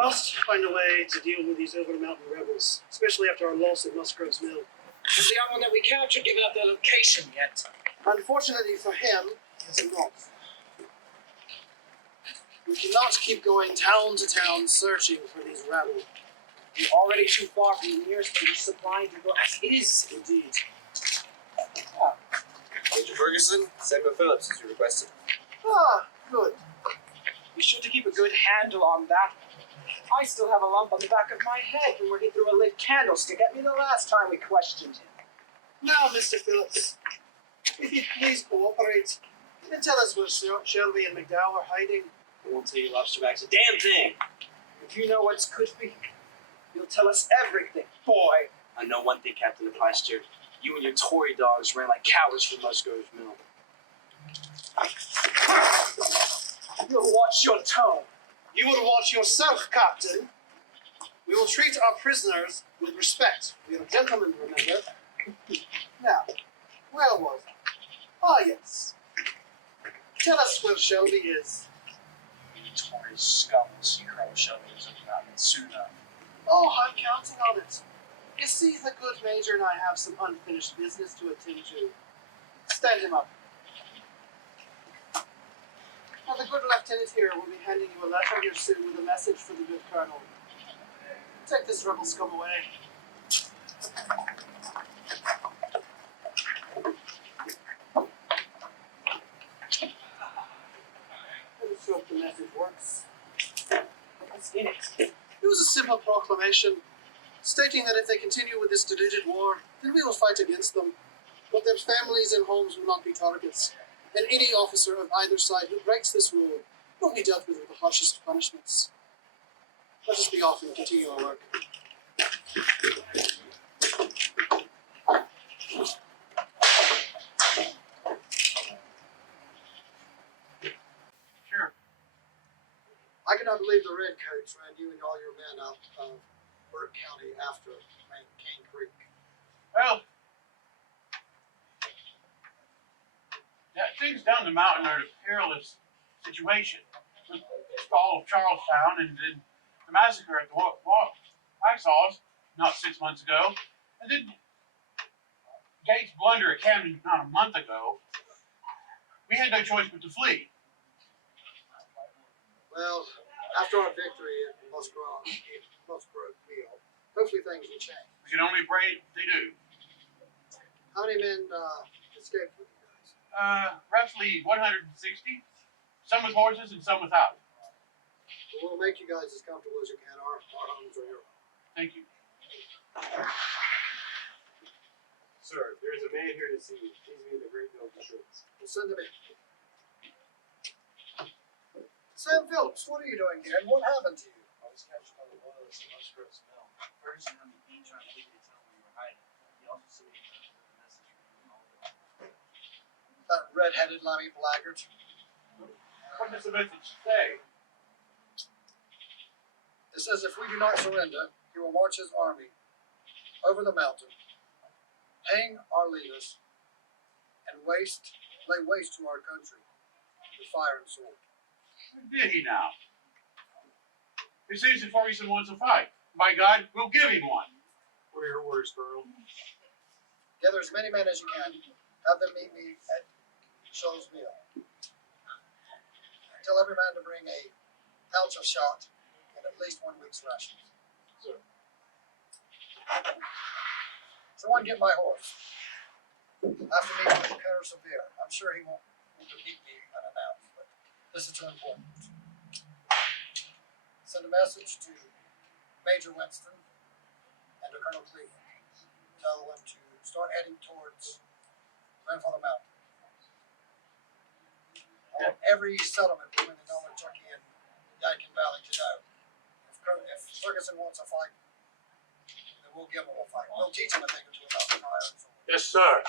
Must find a way to deal with these over-the-mountain rebels, especially after our loss at Musgrove's Mill. Has the young one that we captured given out their location yet? Unfortunately for him, he has not. We cannot keep going town to town searching for these rebels. We're already too far from the nearest police supply to go as is. Indeed. Major Ferguson, Samuel Phillips, as you requested. Ah, good. Be sure to keep a good handle on that. I still have a lump on the back of my head from where he threw a lit candlestick at me the last time we questioned him. Now, Mr. Phillips, if you'd please cooperate, and tell us where Shelby and McDowell are hiding. I won't tell you lobsterback's a damn thing. If you know what's could be, you'll tell us everything, boy. I know one thing, Captain of Heister. You and your Tory dogs ran like cowards from Musgrove's Mill. You'll watch your tone. You will watch yourself, Captain. We will treat our prisoners with respect. We are gentlemen, remember? Now, where was I? Ah, yes. Tell us where Shelby is. You Tory scum will see Colonel Shelby was up the mountain soon enough. Oh, I'm counting on it. You see, the good Major and I have some unfinished business to attend to. Stand him up. Now, the good lieutenant here will be handing you a letter here soon with a message for the good colonel. Take this rebel scum away. Let's hope the message works. What's in it? It was a simple proclamation, stating that if they continue with this deluded war, then we will fight against them, but their families and homes will not be targets, and any officer of either side who breaks this rule will be dealt with the harshest punishments. Let us be off and continue our work. Sure. I cannot believe the redcoats ran you and all your men out of Burke County after Cane Creek. Well, yeah, things down the mountain are in a perilous situation. With the fall of Charlestown and then the massacre at the Waxhaws not 6 months ago, and then Gates' blunder at Camden not a month ago, we had no choice but to flee. Well, after our victory at Musgrove Mill, hopefully things will change. We can only pray they do. How many men escaped with you guys? Roughly 160, some with horses and some without. We'll make you guys as comfortable as you can. Our homes are your home. Thank you. Sir, there is a man here to see you. Please be in the great mill insurance. We'll send them in. Sam Phillips, what are you doing here, and what happened to you? I was captured by the loyalists at Musgrove's Mill. Ferguson had me being trying to leave me to tell him where you were hiding. He also sent me a message from you all the That red-headed limey blackguard. What does the message say? It says if we do not surrender, he will march his army over the mountain, hang our leaders, and lay waste to our country with fire and sword. Did he now? It seems that Ferguson wants a fight. By God, we'll give him one. What are your orders, Colonel? Gather as many men as you can. Have them meet me at Show's Mill. Tell every man to bring a pouch of shot and at least 1 week's rations. Sir. Someone get my horse. I have to meet with Colonel Severe. I'm sure he won't meet me unannounced, but this is too important. Send a message to Major Winston and to Colonel Cleveland. Tell them to start heading towards Grandfather Mountain. I want every settlement woman in Nolantucky and Yadkin Valley to know. If Ferguson wants a fight, then we'll give him a fight. We'll teach him a thing or two about the fire and sword. Yes, sir.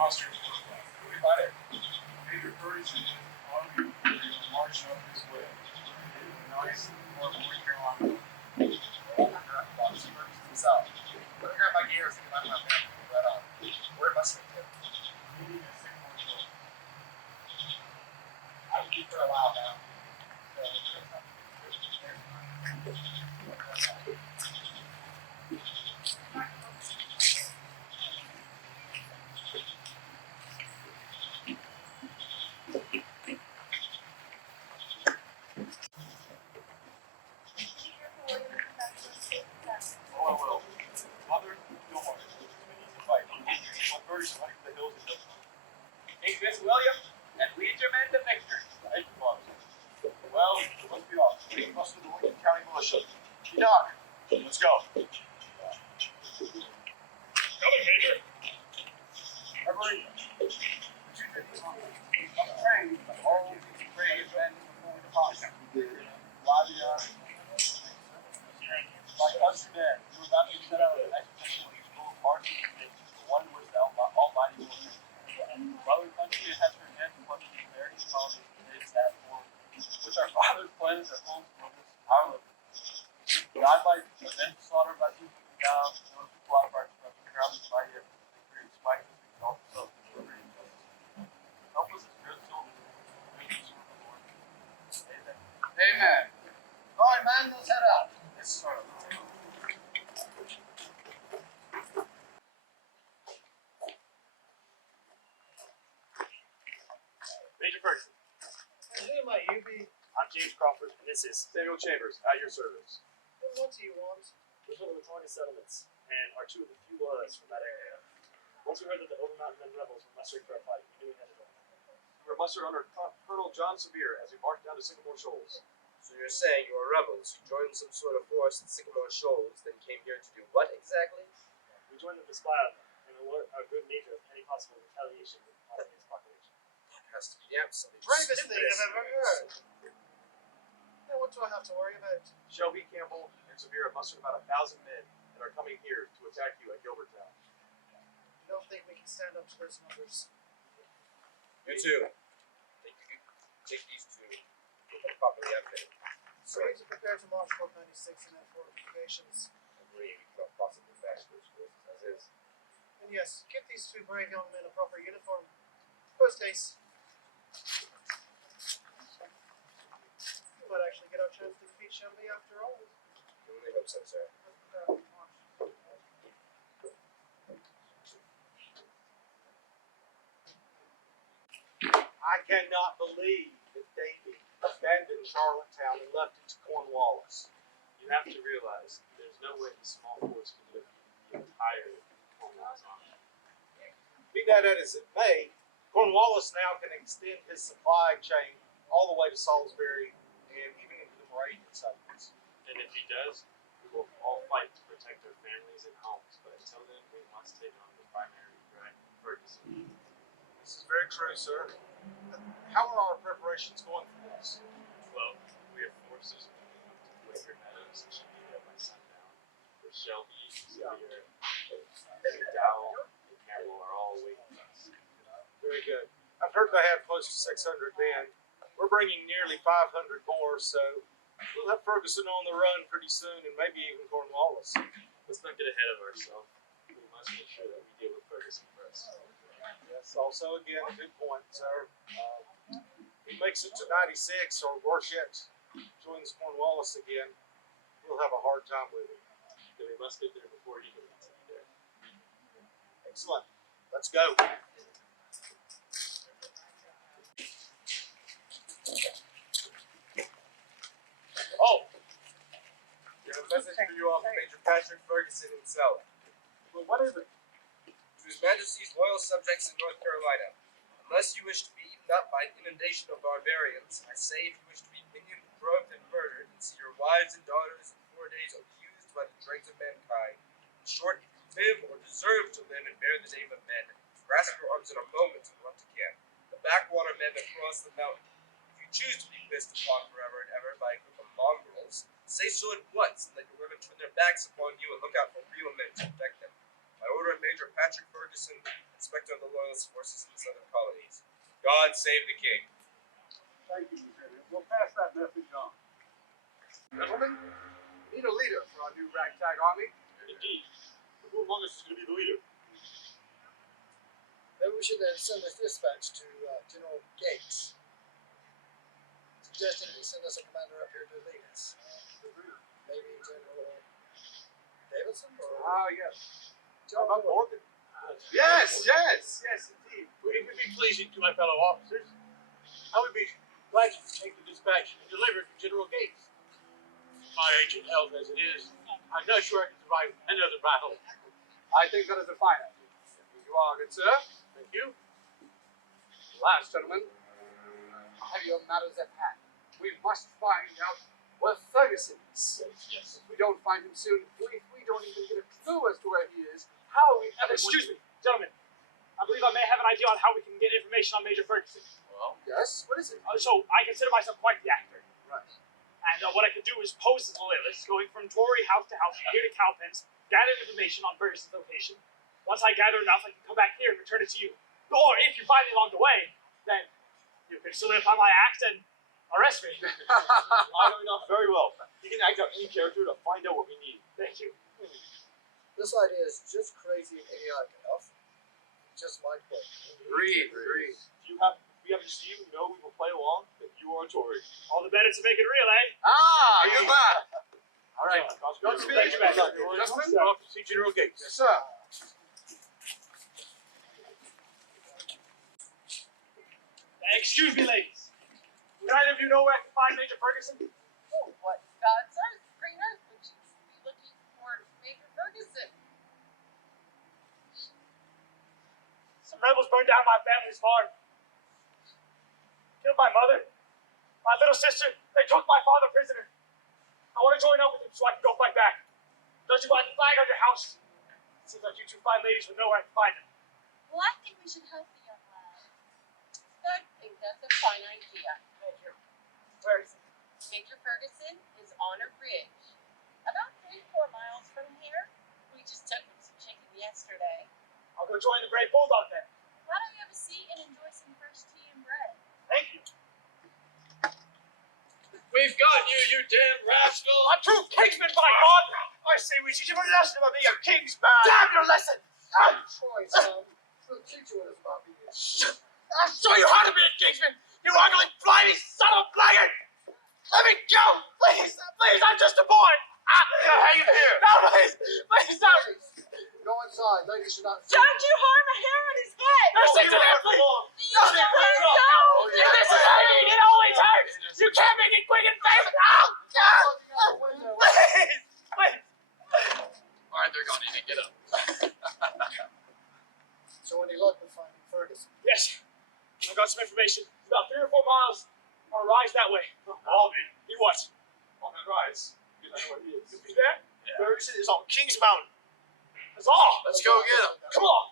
Everybody, Major Ferguson on you, marching up this way. Nice, North Carolina. Oh, I will. Mother, don't worry. It's been an easy fight. One bird's running for the hills and hills. Take this, William, and lead your men to victory. Thank you, Father. Well, let's be off. We must do the Lincoln County Militia. Doc, let's go. Coming, Major. Hickory, would you take these on the train? All these brave men before we depart. Like us men, we were about to set out an expedition with full of heart and conviction, the one which the Almighty will do. Brother country has her hands plugged in American colonies and is that for which our fathers planted their homes for this our liberty. God by event slaughter by people down, those who fought for our destruction, crowned us by your victory, despite this exalted self and liberty and justice. Help us as good soldiers, we serve the Lord. Amen. Amen. All right, man, let's head out. Yes, sir. Major Ferguson. Who might you be? I'm James Crawford, and this is Samuel Chambers, at your service. What do you want? we're one of the target settlements, and are two of the few loyalists from that area. Once we heard that the Overmountain Men rebels were mustering for a fight, we knew we had to go. We were mustered under Colonel John Severe as we marched down to Sycamore Shoals. So you're saying you were rebels, you joined some sort of force at Sycamore Shoals, then came here to do what exactly? We joined them to spy on them and alert our good major of any possible retaliation on his population. That has to be the absolute Bravest thing I've ever heard. stupidest. Now, what do I have to worry about? Shelby Campbell and Severe have mustered about 1,000 men and are coming here to attack you at Gilbertown. I don't think we can stand up to those numbers. You too. Take these two. Properly outfitted. So we need to prepare to march Fort 96 and head fortifications. Agree, we cannot possibly bash those forces as is. And yes, get these two brave young men a proper uniform. Post haste. We might actually get our chance to defeat Shelby after all. I really hope so, sir. I cannot believe that Davy abandoned Charlottetown and left it to Cornwallis. You have to realize there's no way the small force can defeat the entire Cornwallis army. Be that as it may, Cornwallis now can extend his supply chain all the way to Salisbury and even into the Moravian settlements. And if he does, we will all fight to protect our families and homes. But until then, we must take on the primary threat, Ferguson. This is very true, sir. How are our preparations going for this? Well, we have forces moving up to Quaker Meadows and should be there by sundown. For Shelby, Severe, McDowell, and Campbell are all waiting for us. Very good. I've heard they have close to 600 men. We're bringing nearly 500 more, so we'll have Ferguson on the run pretty soon, and maybe even Cornwallis. Let's not get ahead of ourselves. We must make sure that we deal with Ferguson first. Yes, also, again, a good point, sir. If he makes it to 96, or worse yet, joins Cornwallis again, we'll have a hard time with him. Then we must get there before he can be there. Excellent. Let's go. Oh! We have a message for you all from Major Patrick Ferguson himself. Well, what is it? To His Majesty's loyal subjects in North Carolina. Unless you wish to be eaten up by an inundation of barbarians, I say if you wish to be pinioned, drugged, and murdered, and see your wives and daughters in 4 days abused by the dregs of mankind, in short, if you live or deserve to live and bear the name of men, grasp your arms in a moment and run to camp. The backwater men that cross the mountain. If you choose to be pissed upon forever and ever by a group of mongrels, say so at once, and let your women turn their backs upon you and look out for real men to protect them. By order of Major Patrick Ferguson, Inspector of the Loyalist Forces in the Southern Colonies. God save the King. Thank you, Lieutenant. We'll pass that message on. Gentlemen, we need a leader for our new ragtag army. Indeed. But who among us is going to be the leader? Maybe we should send this dispatch to General Gates, suggesting he send us a commander up here to lead us. Maybe General Davidson? Ah, yes. How about Morgan? Yes, yes. Yes, indeed. It would be pleasing to my fellow officers. I would be glad to take the dispatch and deliver it to General Gates. My ancient health as it is, I'm not sure I can survive another battle. I think that is a fine idea. You are, good sir. Thank you. Last, gentlemen, have your matters at hand. We must find out where Ferguson is. Yes. If we don't find him soon, if we don't even get a clue as to where he is, how are we ever... Excuse me, gentlemen. I believe I may have an idea on how we can get information on Major Ferguson. Well, Yes? What is it? So, I consider myself quite the actor. Right. And what I could do is pose as a loyalist, going from Tory house to house, here to Cowpens, gather information on Ferguson's location. Once I gather enough, I can come back here and return it to you. Or, if you find me along the way, then you can solidify my act and arrest me. I know enough very well. You can act out any character to find out what we need. Thank you. This idea is just crazy and idiotic enough. Just might work. agreed. If we happen to see you, know we will play along, that you are a Tory. All the better to make it real, eh? Ah, good man. All right. Godspeed. Thank you, Master. Gentlemen, off to see General Gates. Yes, sir. Excuse me, ladies. Would either of you know where I can find Major Ferguson? Oh, what God's earth, green earth, would you be looking for Major Ferguson? Some rebels burned down my family's farm. Killed my mother, my little sister. They took my father prisoner. I want to join up with him so I can go fight back. Don't you mind the flag on your house? Seems like you two fine ladies would know where I can find him. Well, I think we should help the young lad. I think that's a fine idea. Thank you. Where is he? Major Ferguson is on a ridge. About 3-4 miles from here. We just took him some chicken yesterday. I'll go join the Great Bulldog then. Why don't you have a seat and enjoy some fresh tea and bread? Thank you. We've got you, you damn rascal. A true kingsman, by God! I say we teach him a lesson about being a king's man. Damn your lesson! Troy, son. We'll teach you what it's about being a I'll show you how to be a kingsman, you ugly, flying son of a blackguard! Let me go! Please, I'm just a boy! Hang in here. No, please, don't! Go inside. Ladies should not. Don't you harm a hair on his head! There's things in there, please! No, don't! If this is hurting, it always hurts! You can't make it quick and fast! Oh, God! Please! All right, they're gone. You need to get up. So any luck with finding Ferguson? Yes, I got some information. It's about 3 or 4 miles on a rise that way. Alvin, He what? on that rise. Because I know where he is. You be there? Yeah. Ferguson is on King's Mountain. That's all. Let's go get him. Come on.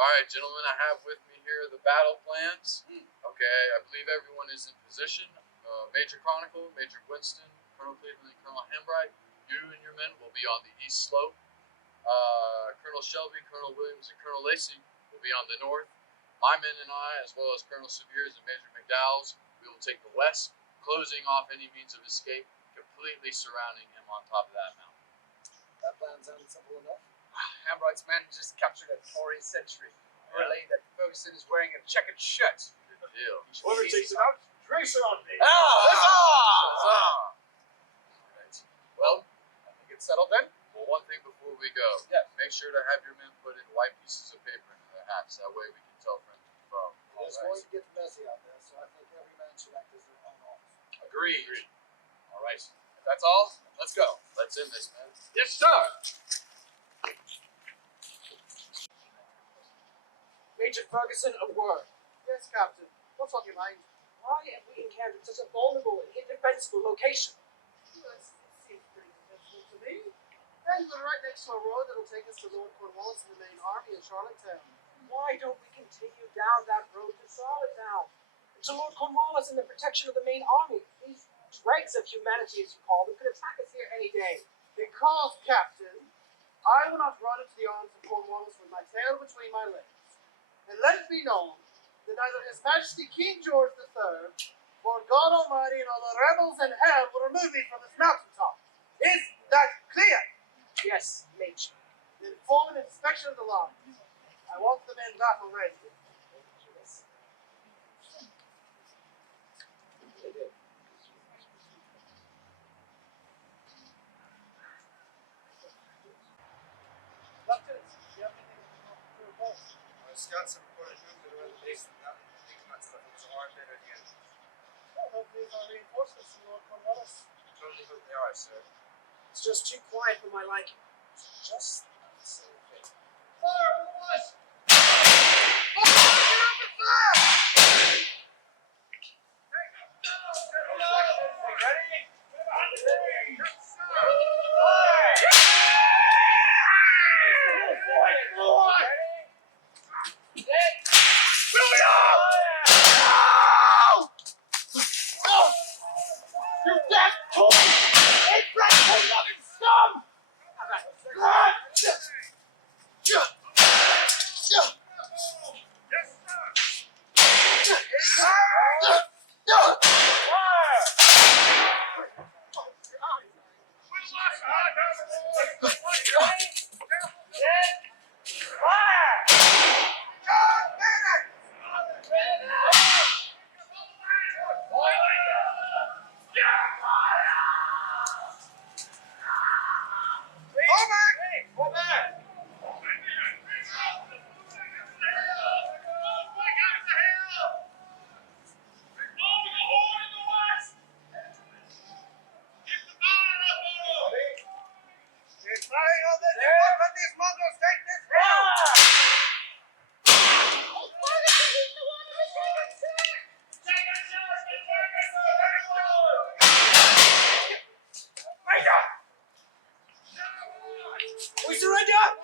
All right, gentlemen, I have with me here the battle plans. Okay, I believe everyone is in position. Major Chronicle, Major Winston, Colonel Cleveland, and Colonel Hambright. You and your men will be on the east slope. Colonel Shelby, Colonel Williams, and Colonel Lacey will be on the north. My men and I, as well as Colonel Severe's and Major McDowell's, we will take the west, closing off any means of escape, completely surrounding him on top of that mountain. That plan sounded simple enough. Hambright's men just captured a Tory sentry. Relay that Ferguson is wearing a checkered shirt. Good deal. Whoever takes it out, tracer on me. Huzzah! Alright. Well, I think it's settled then. Well, one thing before we go. Yes. Make sure to have your men put in white pieces of paper into their hats. That way we can tell friends from foe. It's going to get messy out there, so I think every man should act as their own officer. Agreed. Alright. If that's all, let's go. Let's end this, man. Yes, sir. Major Ferguson, a word. Yes, Captain. What's on your mind? Why have we encountered such a vulnerable and indefensible location? It seems pretty defensible to me. And we're right next to a road that'll take us to Lord Cornwallis and the main army in Charlottetown. Why don't we continue down that road to Charlottetown? To Lord Cornwallis and the protection of the main army. These dregs of humanity, as you call them, could attack us here any day. Because, Captain, I will not run into the arms of Cornwallis with my tail between my legs. And let it be known that neither His Majesty King George III, or God Almighty and all the rebels in hell will remove me from this mountaintop. Is that clear? Yes, Major. Then form an inspection of the line. I want the men battle ready. scouts have reported movement around the base of the mountain. I think about stuff was armed men again. Well, hopefully it's our reinforcements from Lord Cornwallis. I totally hope they are, sir. It's just too quiet for my liking. Just the same thing. Fire, boys! We surrender!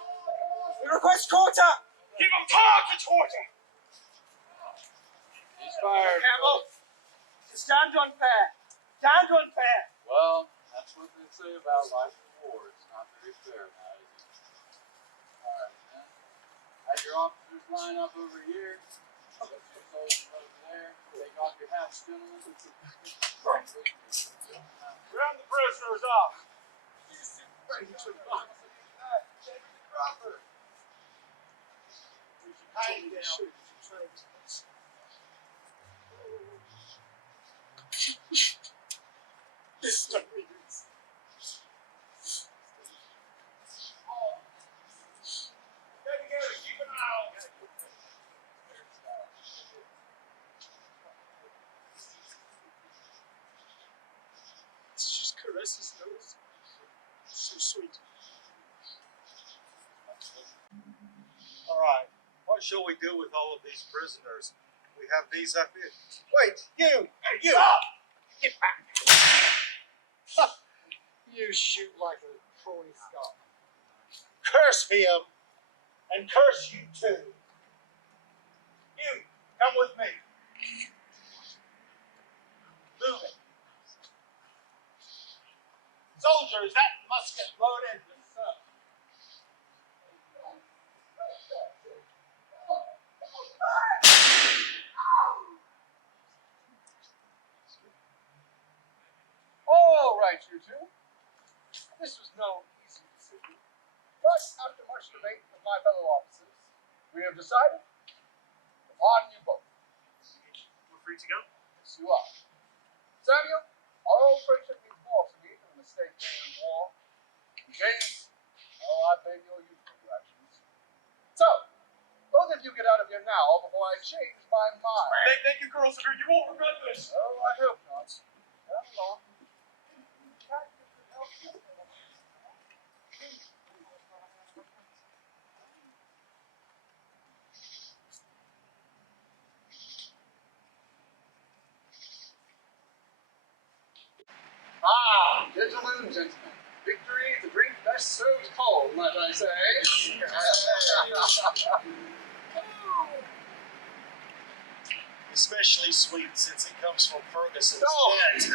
We request quarter! Give them time to quarter! He's fired. Campbell, it's damned unfair. Damned unfair. Well, that's what they say about life in war. It's not very fair now, is it? Alright, man. Had your officers line up over here. Put your soldiers over there. Take off your hats, gentlemen. Round the prisoners off. She just caresses his nose. So sweet. All right. What shall we do with all of these prisoners? We have these up here. Wait, you! Get back! You shoot like a Troy Scott. Curse him, and curse you too. You, come with me. Boone. Soldiers, that musket loaded. All right, you two. This was no easy decision, but after much debate with my fellow officers, we have decided upon you both. We're free to go. Yes, you are. Samuel, all friendship means more to me than a mistake made in war. And James, I blame your youthful actions. So, both of you get out of here now before I change my mind. Thank you, Colonel Severe. You won't regret this. Oh, I hope not. Come along. Captain could help you. Ah, gentlemen, victory is a drink best served cold, might I say. Especially sweet since it comes from Ferguson's Oh. tent.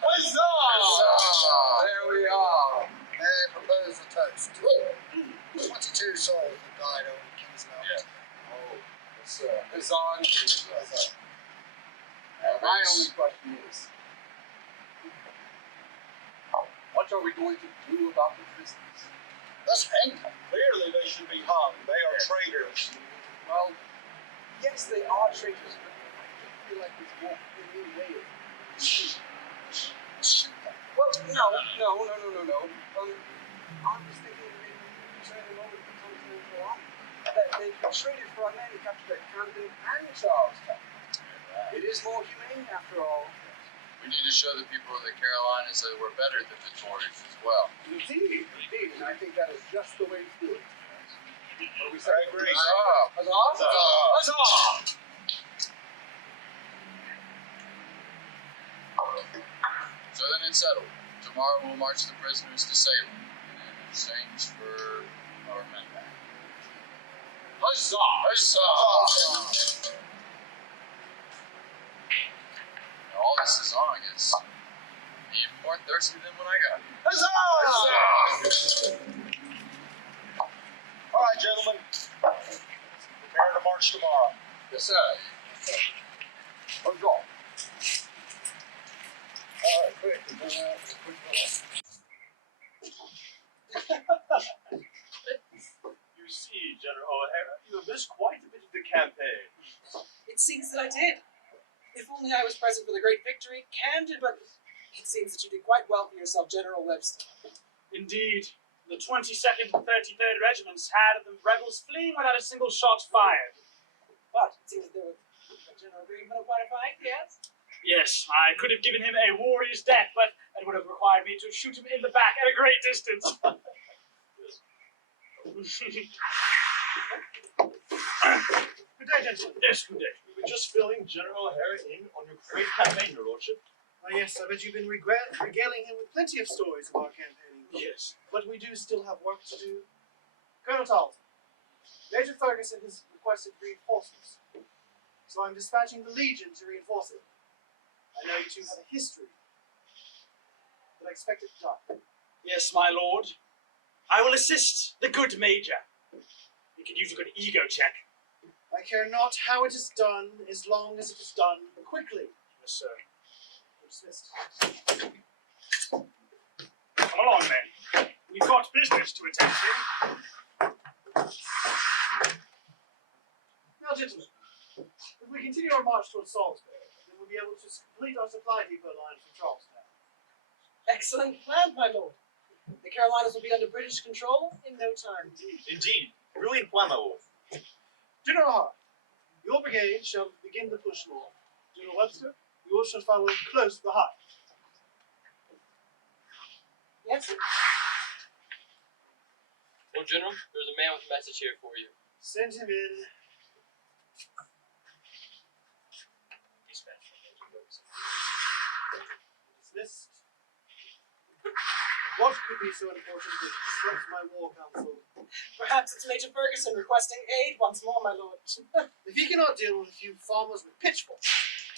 Huzzah! There we are. May I propose a toast? 22 souls have died over King's Mountain. Oh, yes, sir. Huzzah indeed. Huzzah. My only question is, what are we going to do about the prisoners? Let's hang them. Clearly they should be hung. They are traitors. Well, yes, they are traitors, but I don't feel like this won't in any way shoot them. Well, no. I was thinking maybe we could turn them over to the Continental Army. that they've been traded for our men who captured at Camden and Charlestown. It is more humane, after all. We need to show the people of the Carolinas that we're better than the Tories as well. Indeed, and I think that is just the way to do it. What do we say? I agree. Huzzah! Huzzah! So then it's settled. Tomorrow we'll march the prisoners to Salem in exchange for our men back. Huzzah! Huzzah! Now, all this is on is even more thirsty than when I got here. Huzzah! All right, gentlemen. Prepare to march tomorrow. Yes, sir. Let's go. You see, General O'Hara, you have missed quite a bit of the campaign. It seems that I did. If only I was present for the great victory, Camden, but it seems that you did quite well for yourself, General Webster. Indeed, the 22nd and 33rd Regiments had the rebels fleeing without a single shot fired. But it seems that there was General Green put up quite a fight, yes? Yes, I could have given him a warrior's death, but it would have required me to shoot him in the back at a great distance. Good day, gentlemen. Yes, good day. We were just filling General O'Hara in on your great campaign, your lordship. Ah, yes, I bet you've been regaling him with plenty of stories of our campaigning. Yes. But we do still have work to do. Colonel Tarleton, Major Ferguson has requested reinforcements, so I'm dispatching the Legion to reinforce it. I know you two have a history, but I expect it done. Yes, my lord. I will assist the good major. He could use a good ego check. I care not how it is done, as long as it is done quickly. Yes, sir. You're dismissed. Come along, men. We've got business to attend to. Now, gentlemen, if we continue our march towards Salisbury, then we'll be able to complete our supply depot line from Charlestown. Excellent plan, my lord. The Carolinas will be under British control in no time. Indeed. Brilliant plan, my lord. General Hart, your brigade shall begin the push north. General Webster, yours shall follow close behind. Yes, sir? Well, General, there's a man with a message here for you. Send him in. Dismissed. What could be so important that it disrupts my war council? Perhaps it's Major Ferguson requesting aid once more, my lord. If he cannot deal with a few farmers with pitchforks,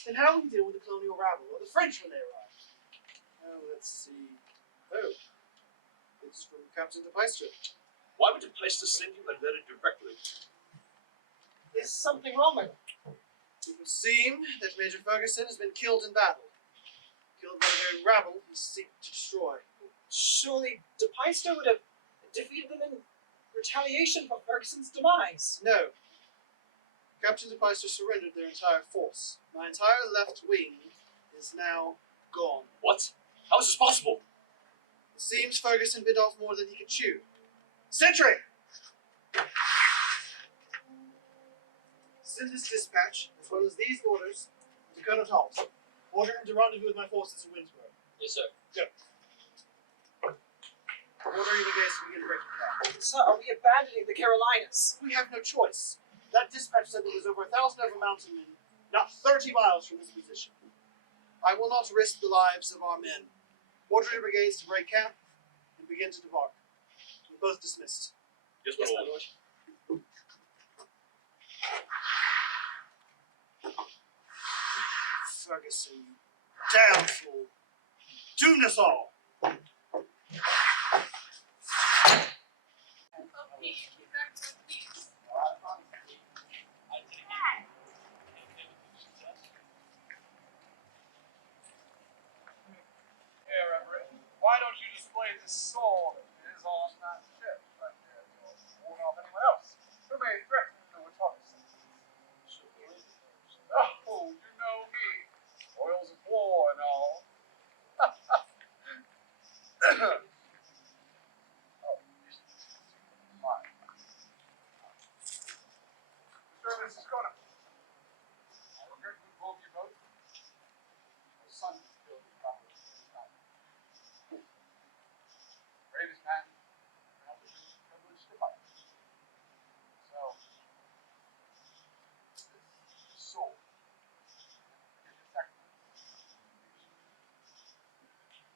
then how will he deal with the colonial rabble or the French when they arrive? Oh, let's see. Oh, it's from Captain de Peister. Why would you place to send you a letter directly? Is something wrong, my lord? It would seem that Major Ferguson has been killed in battle. Killed by the very rabble he seeks to destroy. Surely De Peister would have defeated them in retaliation for Ferguson's demise. No. Captain de Peister surrendered their entire force. My entire left wing is now gone. What? How is this possible? It seems Ferguson bit off more than he could chew. Sentry! Send this dispatch, as well as these orders, to Colonel Tarleton. Order him to rendezvous with my forces in Winsboro. Yes, sir. Order your brigades to begin breaking camp. Sir, are we abandoning the Carolinas? We have no choice. That dispatch said there was over 1,000 over mountain men, not 30 miles from this position. I will not risk the lives of our men. Order your brigades to break camp and begin to debark. We're both dismissed. Yes, Yes, my my lord. lord. Ferguson, damn fool. Doom us all. Here, Everett, why don't you display this sword of his on that ship right there? You'll warn off anyone else who may threaten the Watauga. Oh, you know me. Spoils of war and all. Oh, fine. son was killed in battle of Queenstown. Bravest man I have the privilege to fight. So, this soul, forget his sacrifice.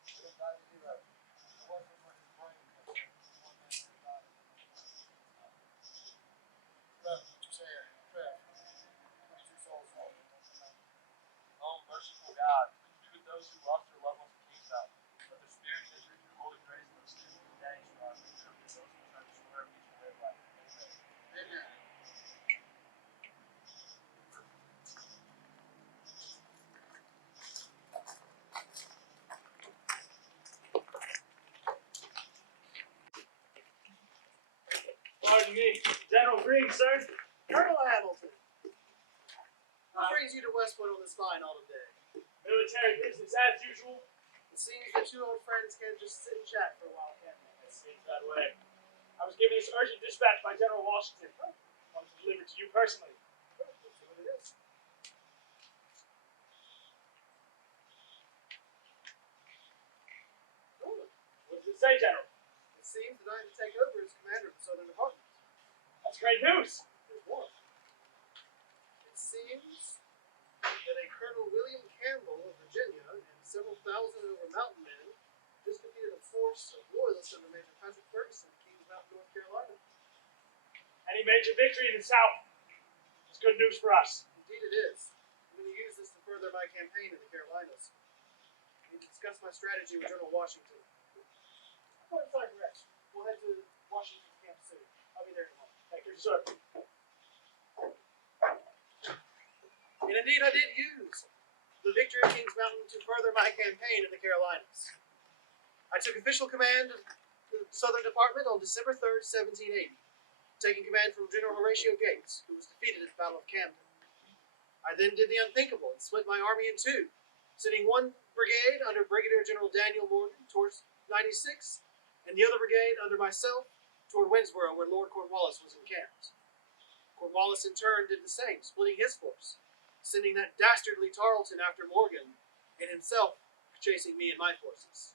He didn't die to hero. It wasn't for his brain, but one man who died. Trev, what you say here? Trev, 22 souls lost. Oh, merciful God, please be with those who lost their loved ones in Kingstown. Let the spirit enter your holy grace and those who vanish from our future, and those who try to destroy our future way of life. Amen. Amen. Pardon me. General Green, sir. Colonel Hamilton, what brings you to West Point on this fine autumn day? Military business as usual. It seems that two old friends can't just sit and chat for a while, can they? It seems that way. I was given this urgent dispatch by General Washington. I wanted to deliver it to you personally. Let's see what it is. Oh, What does it say, General? it seems that I am to take over as commander of the Southern Department. That's great news. There's more. It seems that a Colonel William Campbell of Virginia and several thousand over mountain men just defeated a force of loyalists under Major Patrick Ferguson at Kings Mountain, North Carolina. Any major victory in the South is good news for us. Indeed it is. I'm going to use this to further my campaign in the Carolinas. I need to discuss my strategy with General Washington. I'm going inside direction. We'll head to Washington Camp soon. I'll be there in a moment. Thank you, sir. And indeed I did use the victory of Kings Mountain to further my campaign in the Carolinas. I took official command of the Southern Department on December 3rd, 1780, taking command from General Horatio Gates, who was defeated at the Battle of Camden. I then did the unthinkable and split my army in two, sending one brigade under Brigadier General Daniel Morgan towards 96, and the other brigade under myself toward Winnsboro, where Lord Cornwallis was encamped. Cornwallis in turn did the same, splitting his force, sending that dastardly Tarleton after Morgan, and himself chasing me and my forces.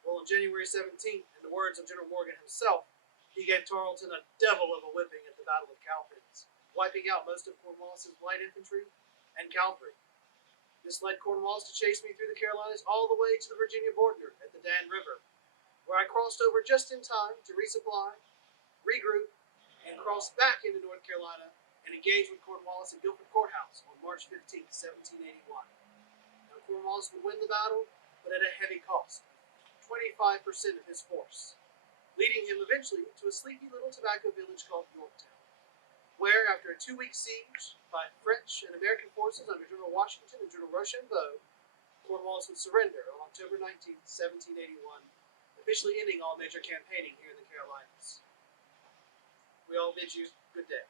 Well, on January 17th, in the words of General Morgan himself, he gave Tarleton a devil of a whipping at the Battle of Cowpens, wiping out most of Cornwallis's light infantry and cavalry. This led Cornwallis to chase me through the Carolinas all the way to the Virginia border at the Dan River, where I crossed over just in time to resupply, regroup, and cross back into North Carolina and engage with Cornwallis at Guilford Courthouse on March 15, 1781. Now, Cornwallis would win the battle, but at a heavy cost, 25% of his force, leading him eventually to a sleepy little tobacco village called Yorktown, where, after a 2-week siege by French and American forces under General Washington and General Rochambeau, Cornwallis would surrender on October 19, 1781, officially ending all major campaigning here in the Carolinas. We all bid you good day.